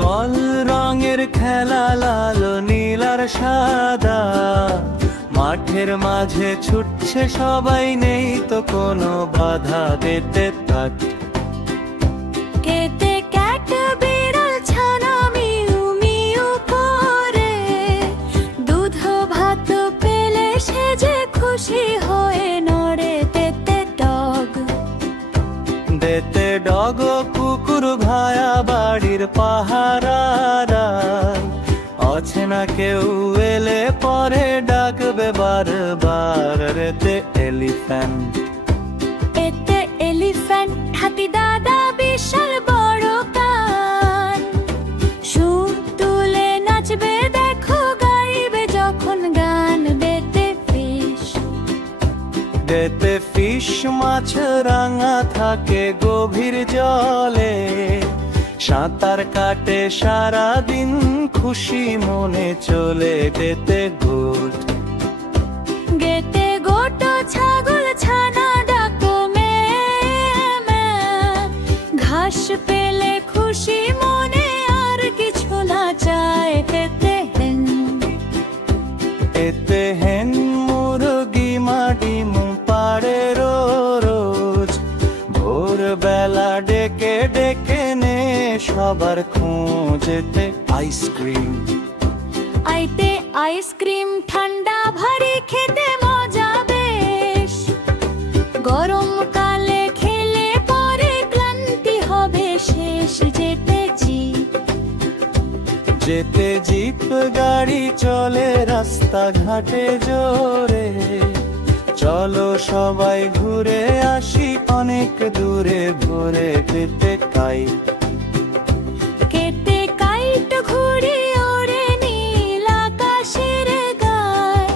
বল রঙের খেলা লাল নীল আর সাদা, মাঠের মাঝে ছুটছে সবাই, নেই তো কোনো বাধা। দিতে থাক কেটে ক্যাট বিড়াল ছানা মিউ মিউ করে, দুধ ভাত পেলে সে যে খুশি হয়ে নড়ে। তেতে ডগ, দেতে ডগ কুকুর ভায়া বাড়ির পাহারারা, অচেনা কেউ এলে পরে ডাকবে বারবার। রেতে এলিফ্যান্ট, এতে এলিফ্যান্ট হাতি দাদা বিশাল বড় কান, সুর তুলে নাচবে দেখো গাইবে যখন গান। দেতে ফিশ, দেতে ফিশ মাছ রাঙা থাকে গভীর জলে, সাঁতার কাটে সারা দিন খুশি মনে চলে। দেতে গোট, গেতে গোট ছাগল ছানা ডাকো মে মে, ঘাস পেলে খুশি মনে আর কিছু না চায়। তেতে হেন, এতে হেন মুরগি ডিম পাড়ে রোজ, ভোরবেলা ডেকে ডেকে নে সবার খোঁজ। এতে আইসক্রিম, আইতে আইসক্রিম ঠান্ডা ভারী খেতে মজা বেশ, গরমকালে খেলে পরে ক্লান্তি হবে শেষ। যেতে জিপ, যেতে জিপ গাড়ি চলে রাস্তাঘাটে জোরে, চলো সবাই ঘুরে আসি অনেক দূরে ভোরে। যেতে কাইট, কেটে কাইট ঘুড়ি ওড়ে নীল আকাশের গায়,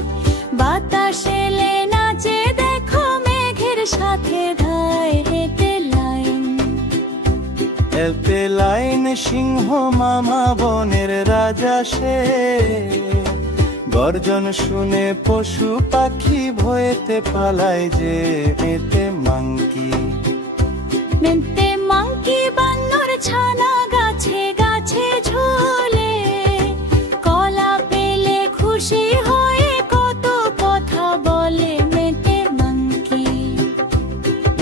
বাতাস এলে নাচে দেখো মেঘের সাথে ধায়। হেঁটে লাইন, এতে লাইন সিংহ মামা বনের রাজা সে, গর্জন শুনে পশু পাখি ভয়েতে পালায় যে। এতে মাংকি, মেতে মাংকি বানর ছানা গাছে গাছে ঝোলে, কলা পেলে খুশি হয়ে কত কথা বলে। মেতে মাংকি,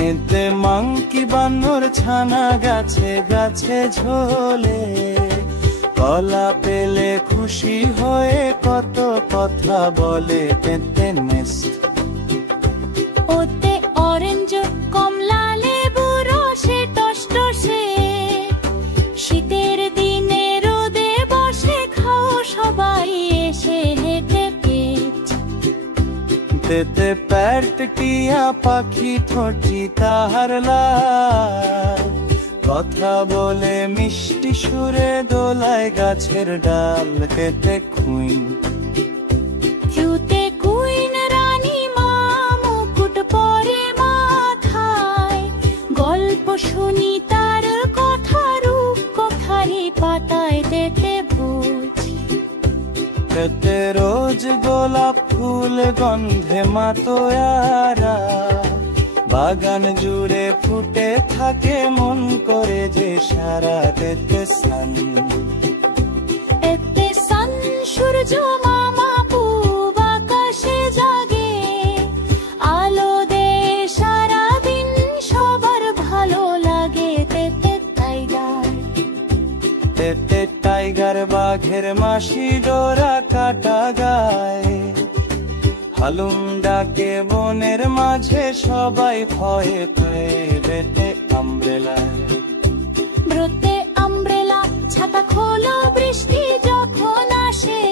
এতে মাংকি বানর ছানা গাছে গাছে ঝোলে, কলা পেলে খুশি হয়ে কত কথা বলে। এতে নেস্ট, ওতে অরেঞ্জ কমলা লেবু রসে টসটসে, শীতের দিনে রোদে বসে খাও সবাই এসে। হেঁটে পেট, তেতে প্যাট টিয়া পাখি ঠোঁটি তাহার লাল, কথা বলে মিষ্টি সুরে দোলায় গাছের ডাল। তেতে কুইন, কিউতে কুইন রানী মা মুকুট পরে মাথায়, গল্প শুনি তার কথা রূপ কথারি পাতায়। তেতে ভোজ, তেতে রোজ গোলাপ ফুল গন্ধে মাতোয়ারা, বাগান জুড়ে ফুটে থাকে মন করে যে সারা। তেতে সান, এতে সান সূর্য মামা পূব আকাশে জাগে, আলো দে সারা দিন সবার ভালো লাগে। তেতে টাইগার, তেতে টাইগার বাঘের মাসি ডোরা কাটা গায়, হালুম ডাকে বনের মাঝে সবাই ভয়ে পায়। বেতে আমব্রেলা, ব্রতে আমব্রেলা ছাতা খোলো বৃষ্টি যখন আসে,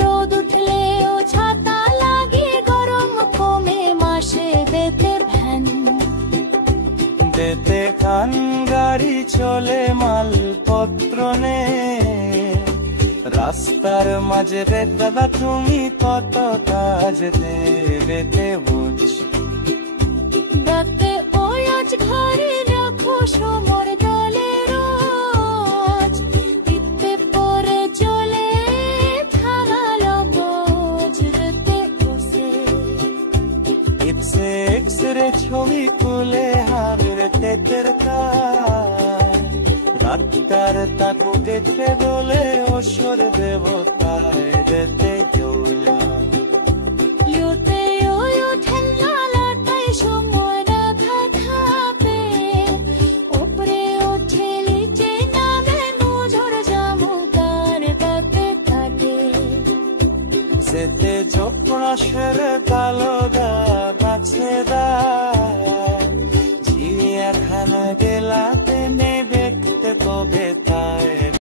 রোদ উঠলেও ছাতা লাগে গরম কমে মাসে। বেতে ভ্যান, বেতে খান গাড়ি চলে মালপত্র নে, রাস্তার মাঝে রে দাদা তুমি কত কাজ দেবেতে বুঝ। বেতে ওই আজ ঘরে রাখো সমর দলে রোজ, দিতে পরে চলে থামালো বোঝ। বেতে বসে, ইপসে এক্সরে ছবি তুলে হার তেতের কাজ, আত্মার তাকু দেখে দোলে অসর দেবতায় যেতে জোলা লুতে ওই ওঠেন লালাটাই সময় রাখা থাপে উপরে ওঠে নিচে নামে নজর জামুকার তাতে কাটে যেতে চোপড়াশের কালোদা কাছে দা চিড়িয়াখানা গেলা তেনে দেখতে তবে তাই